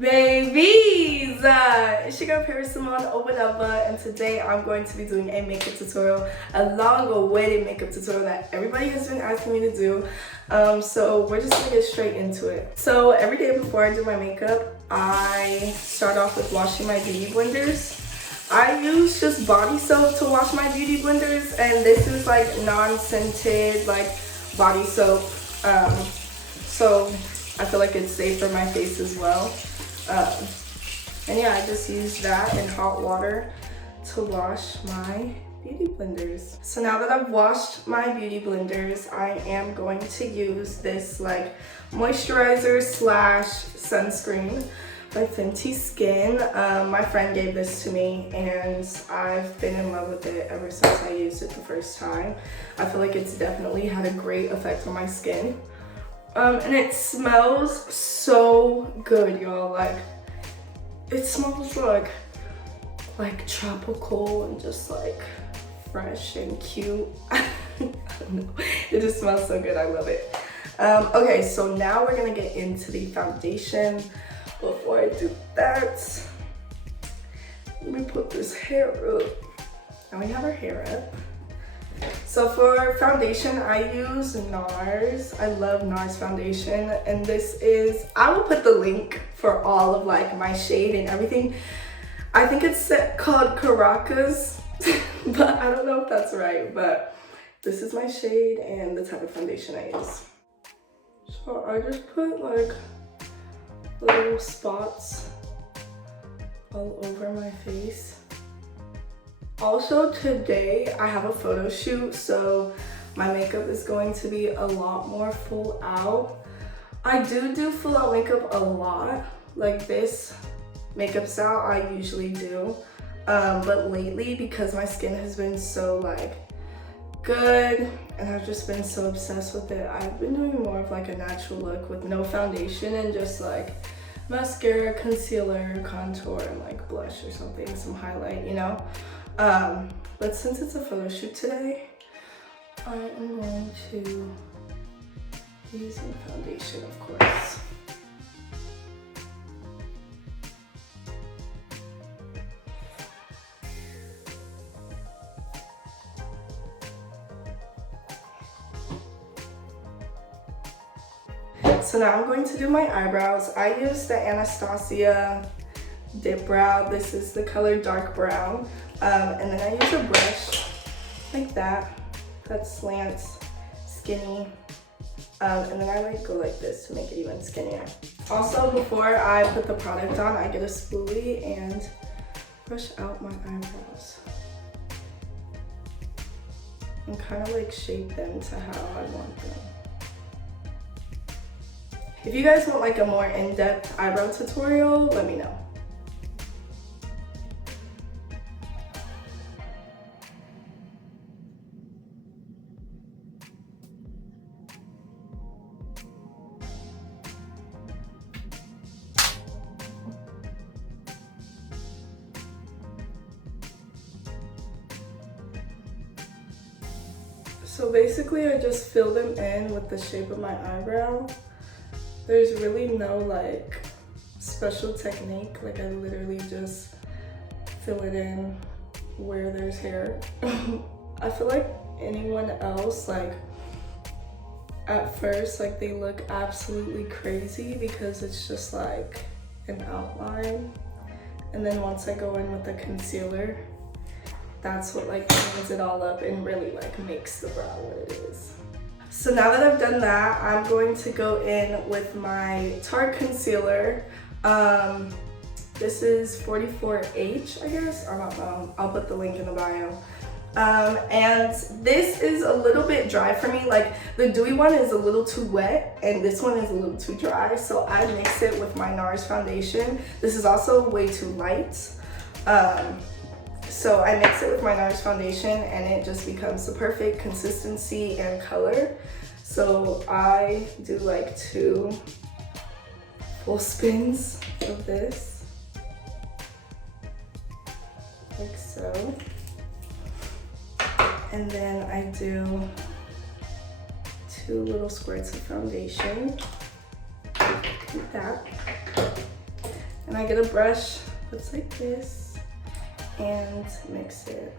Babies! It's your girl Paris Simone or whatever, and today I'm going to be doing a makeup tutorial, a long-awaited makeup tutorial that everybody has been asking me to do. So we're just gonna get straight into it. So every day before I do my makeup, I start off with washing my beauty blenders. I use just body soap to wash my beauty blenders, and this is like non-scented like body soap. So I feel like it's safe for my face as well. And yeah, I just use that in hot water to wash my beauty blenders. So now that I've washed my beauty blenders, I am going to use this like moisturizer slash sunscreen by Fenty Skin. My friend gave this to me and I've been in love with it ever since I used it the first time. I feel like it's definitely had a great effect on my skin. And it smells so good, y'all. Like, it smells like tropical and just like fresh and cute. I don't know. It just smells so good. I love it. Okay, so now we're gonna get into the foundation. Before I do that, let me put this hair up. Now we have our hair up. So for foundation, I use NARS. I love NARS foundation, and this is, I will put the link for all of like my shade and everything. I think it's called Caracas, but I don't know if that's right, but this is my shade and the type of foundation I use. So I just put like little spots all over my face. Also today I have a photo shoot, so my makeup is going to be a lot more full out. I do full out makeup a lot, like this makeup style I usually do, but lately because my skin has been so like good and I've just been so obsessed with it, I've been doing more of like a natural look with no foundation and just like mascara, concealer, contour, and like blush or something, some highlight, you know. But since it's a photo shoot today, I am going to be using foundation, of course. So now I'm going to do my eyebrows. I use the Anastasia Dip Brow. This is the color dark brown. And then I use a brush like that slants, skinny. And then I like go like this to make it even skinnier. Also, before I put the product on, I get a spoolie and brush out my eyebrows. And kind of like shape them to how I want them. If you guys want like a more in-depth eyebrow tutorial, let me know. So basically I just fill them in with the shape of my eyebrow. There's really no like special technique, like I literally just fill it in where there's hair. I feel like anyone else, like at first, like they look absolutely crazy because it's just like an outline. And then once I go in with the concealer, that's what like cleans it all up and really like makes the brow what it is. So now that I've done that, I'm going to go in with my Tarte Concealer. This is 44H, I guess. I don't know. I'll put the link in the bio. And this is a little bit dry for me. Like the dewy one is a little too wet and this one is a little too dry. So I mix it with my NARS foundation. This is also way too light. So I mix it with my NARS foundation and it just becomes the perfect consistency and color. So I do like 2 full spins of this, like so. And then I do 2 little squirts of foundation, like that. And I get a brush that's like this and mix it.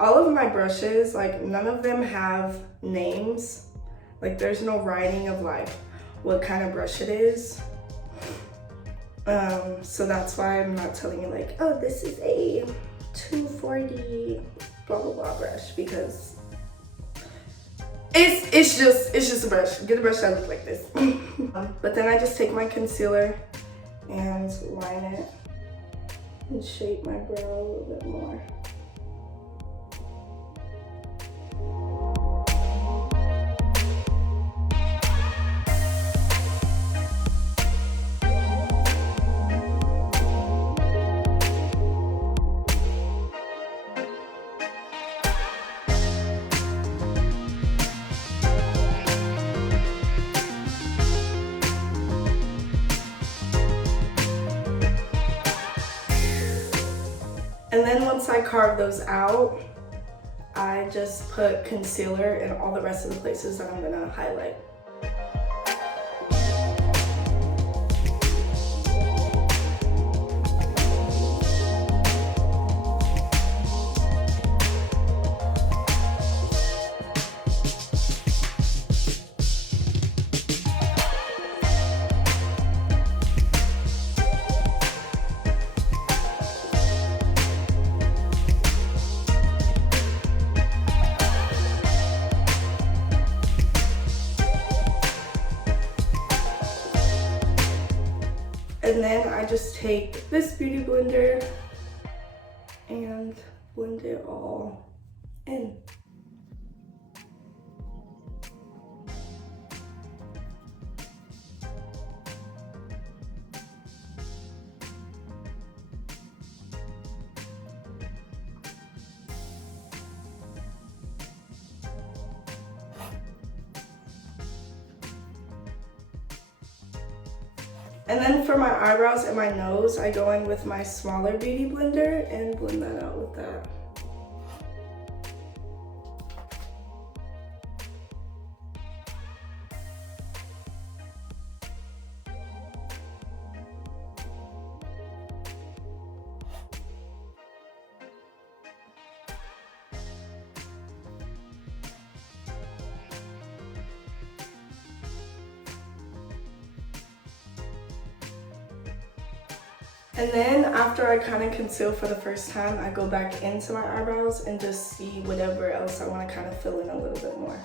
All of my brushes, like none of them have names. Like there's no writing of like what kind of brush it is. So that's why I'm not telling you like, oh, this is a 240 blah blah blah brush, because it's just a brush. Get a brush that looks like this. But then I just take my concealer and line it and shape my brow a little bit more. And then once I carve those out, I just put concealer in all the rest of the places that I'm gonna highlight. And then I just take this beauty blender and blend it all in. And then for my eyebrows and my nose, I go in with my smaller beauty blender and blend that out with that. And then after I kind of conceal for the first time, I go back into my eyebrows and just see whatever else I want to kind of fill in a little bit more.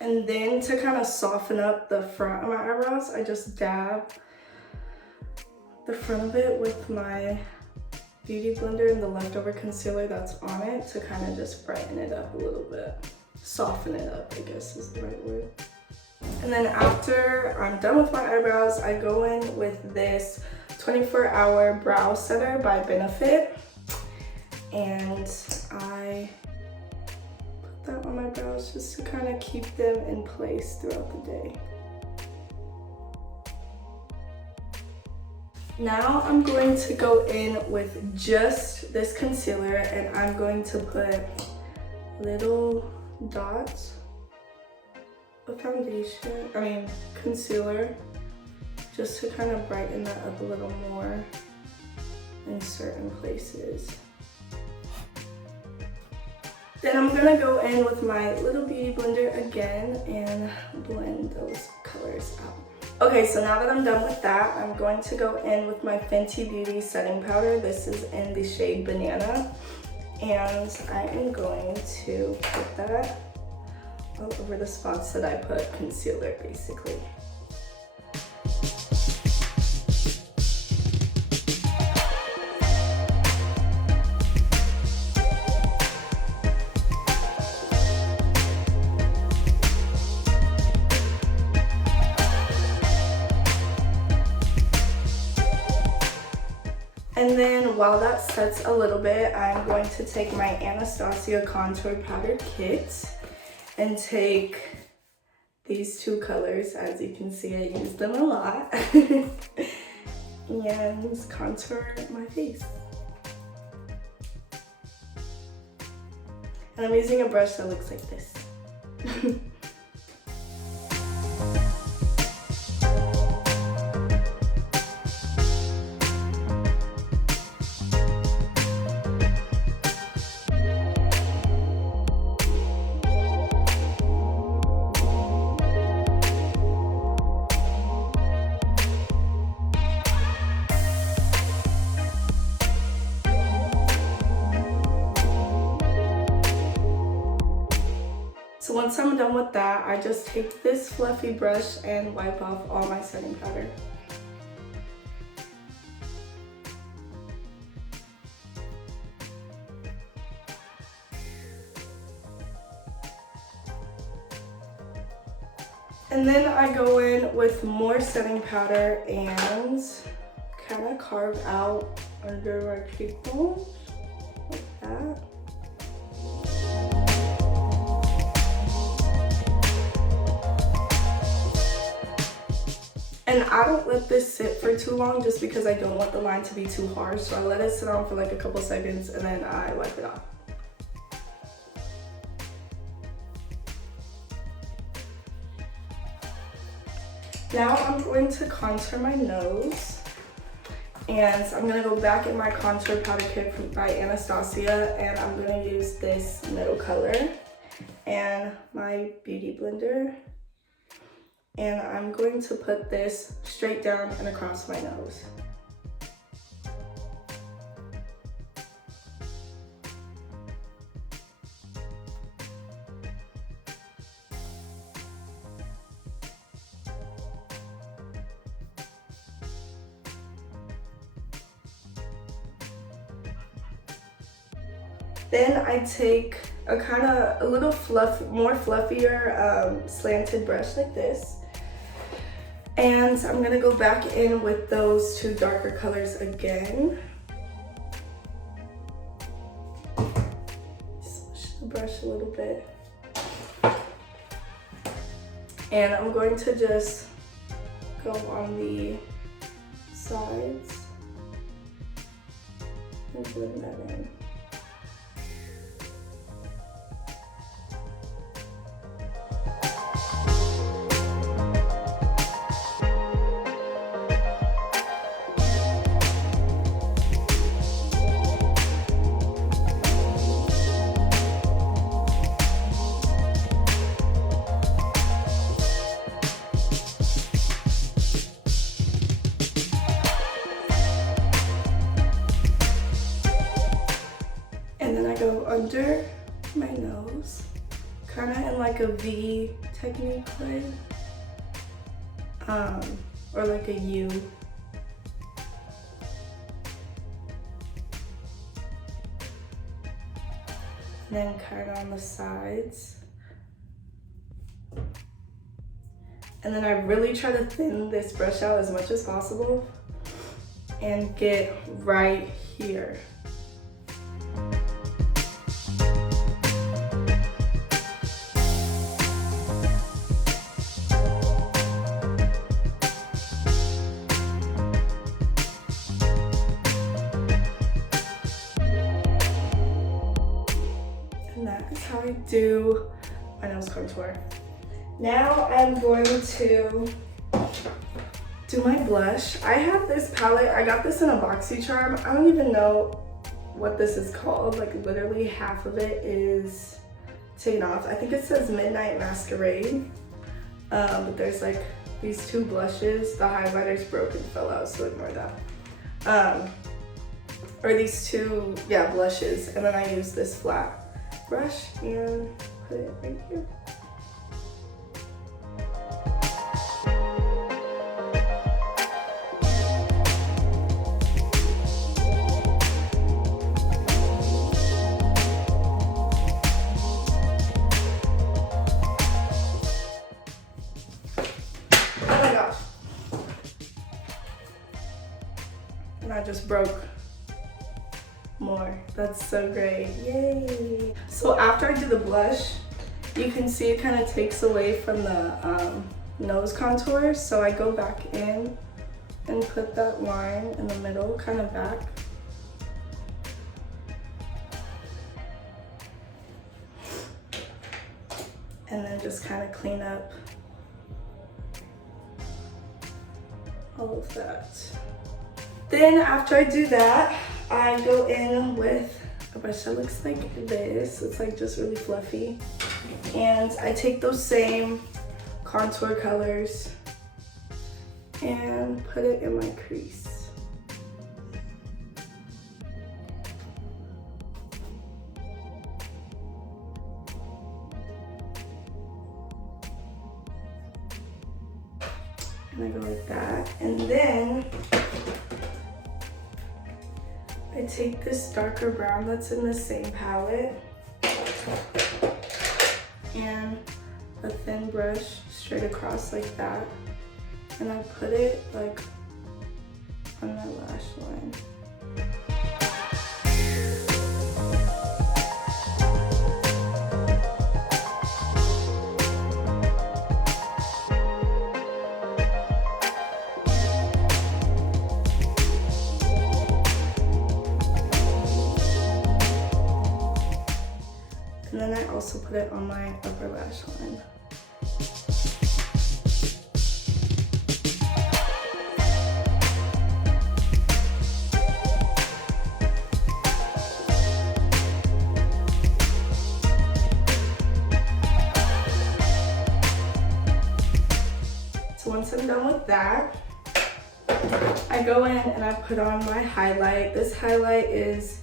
And then to kind of soften up the front of my eyebrows, I just dab the front of it with my beauty blender and the leftover concealer that's on it to kind of just brighten it up a little bit. Soften it up, I guess is the right word. And then after I'm done with my eyebrows, I go in with this 24-hour brow setter by Benefit. And I that on my brows just to kind of keep them in place throughout the day. Now I'm going to go in with just this concealer and I'm going to put little dots of concealer, just to kind of brighten that up a little more in certain places. Then I'm gonna go in with my little beauty blender again and blend those colors out. Okay, so now that I'm done with that, I'm going to go in with my Fenty Beauty setting powder. This is in the shade Banana. And I am going to put that all over the spots that I put concealer, basically. And then while that sets a little bit, I'm going to take my Anastasia Contour Powder Kit and take these two colors. As you can see, I use them a lot. And contour my face. And I'm using a brush that looks like this. So once I'm done with that, I just take this fluffy brush and wipe off all my setting powder. And then I go in with more setting powder and kind of carve out under my cheekbones like that. And I don't let this sit for too long just because I don't want the line to be too harsh. So I let it sit on for like a couple seconds and then I wipe it off. Now I'm going to contour my nose. And I'm going to go back in my contour powder kit by Anastasia, and I'm going to use this middle color and my beauty blender. And I'm going to put this straight down and across my nose. Then I take a little more fluffier slanted brush like this. And I'm gonna go back in with those two darker colors again. Switch the brush a little bit. And I'm going to just go on the sides and blend that in. And then I go under my nose, kind of in like a V technique way, or like a U. And then kind of on the sides. And then I really try to thin this brush out as much as possible and get right here. And that is how I do my nose contour. Now I'm going to do my blush. I have this palette, I got this in a BoxyCharm. I don't even know what this is called. Like literally half of it is taken off. I think it says Midnight Masquerade. But there's like these two blushes. The highlighter's broken, fell out, so ignore that. Or these two, yeah, blushes. And then I use this flat brush and put it right here. And I just broke more. That's so great. Yay! So after I do the blush, you can see it kind of takes away from the nose contour. So I go back in and put that line in the middle, kind of back. And then just kind of clean up all of that. Then after I do that, I go in with a brush that looks like this. It's like just really fluffy. And I take those same contour colors and put it in my crease. And I go like that. And then I take this darker brown that's in the same palette and a thin brush straight across like that. And I put it like on my lash line. And then I also put it on my upper lash line. So once I'm done with that, I go in and I put on my highlight. This highlight is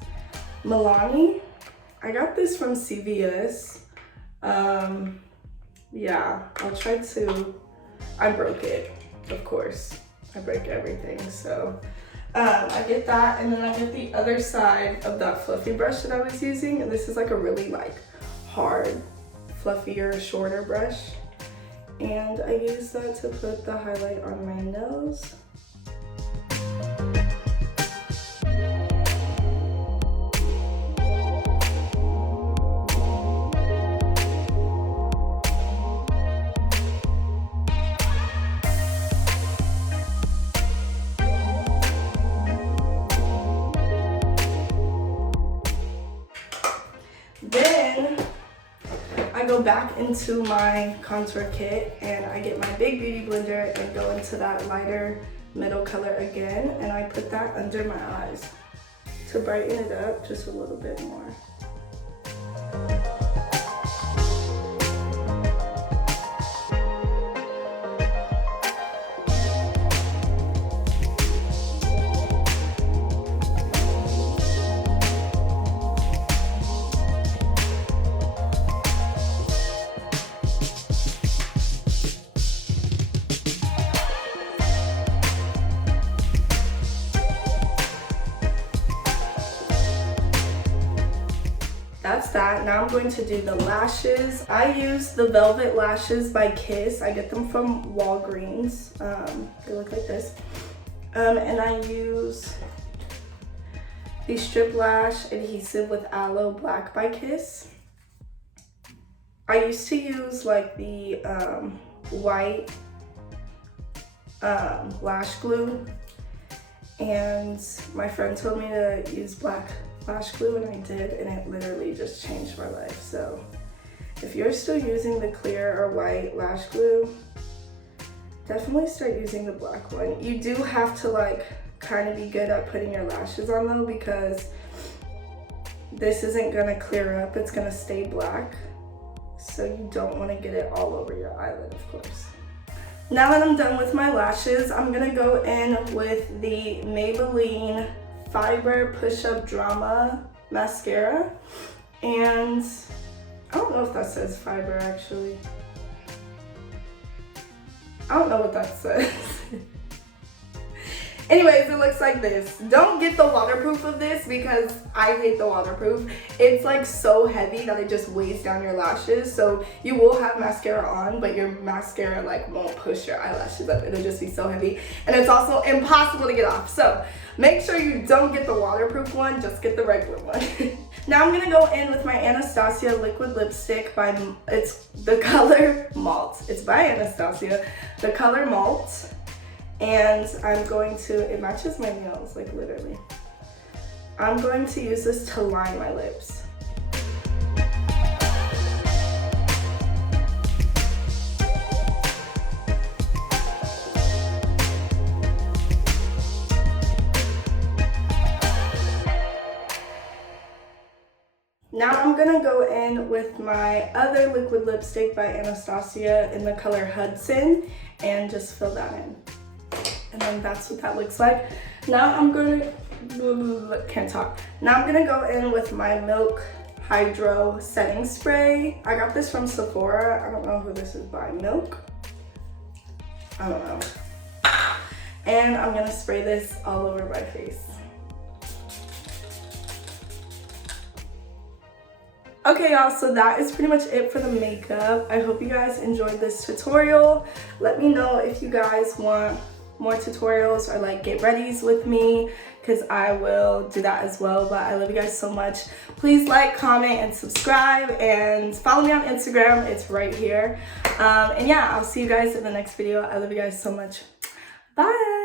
Milani. I got this from CVS. Yeah, I'll try to, I broke it, of course. I break everything, so. I get that, and then I get the other side of that fluffy brush that I was using, and this is like a really like hard, fluffier, shorter brush. And I use that to put the highlight on my nose. Then I go back into my contour kit and I get my big beauty blender and go into that lighter middle color again, and I put that under my eyes to brighten it up just a little bit more. That's that. Now I'm going to do the lashes. I use the Velvet Lashes by Kiss. I get them from Walgreens. They look like this. And I use the Strip Lash Adhesive with Aloe Black by Kiss. I used to use like the white lash glue, and my friend told me to use black lash glue, and I did, and it literally just changed my life. So if you're still using the clear or white lash glue, definitely start using the black one. You do have to like kind of be good at putting your lashes on though, because this isn't gonna clear up, it's gonna stay black. So you don't want to get it all over your eyelid, of course. Now that I'm done with my lashes, I'm gonna go in with the Maybelline Fiber Push-Up Drama Mascara. And I don't know if that says fiber actually. I don't know what that says. Anyways, it looks like this. Don't get the waterproof of this because I hate the waterproof. It's like so heavy that it just weighs down your lashes. So you will have mascara on, but your mascara like won't push your eyelashes up. It'll just be so heavy. And it's also impossible to get off. So make sure you don't get the waterproof one, just get the regular one. Now I'm gonna go in with my Anastasia liquid lipstick by, it's the color Malt. It's by Anastasia, the color Malt. And I'm going to, it matches my nails, like literally. I'm going to use this to line my lips. Now I'm gonna go in with my other liquid lipstick by Anastasia in the color Hudson and just fill that in. And then that's what that looks like. Now I'm gonna, can't talk. Now I'm gonna go in with my Milk Hydro Setting Spray. I got this from Sephora. I don't know who this is by. Milk? I don't know. And I'm gonna spray this all over my face. Okay y'all, so that is pretty much it for the makeup. I hope you guys enjoyed this tutorial. Let me know if you guys want more tutorials or like get readies with me, because I will do that as well. But I love you guys so much. Please like, comment, and subscribe, and follow me on Instagram. It's right here. And yeah, I'll see you guys in the next video. I love you guys so much. Bye.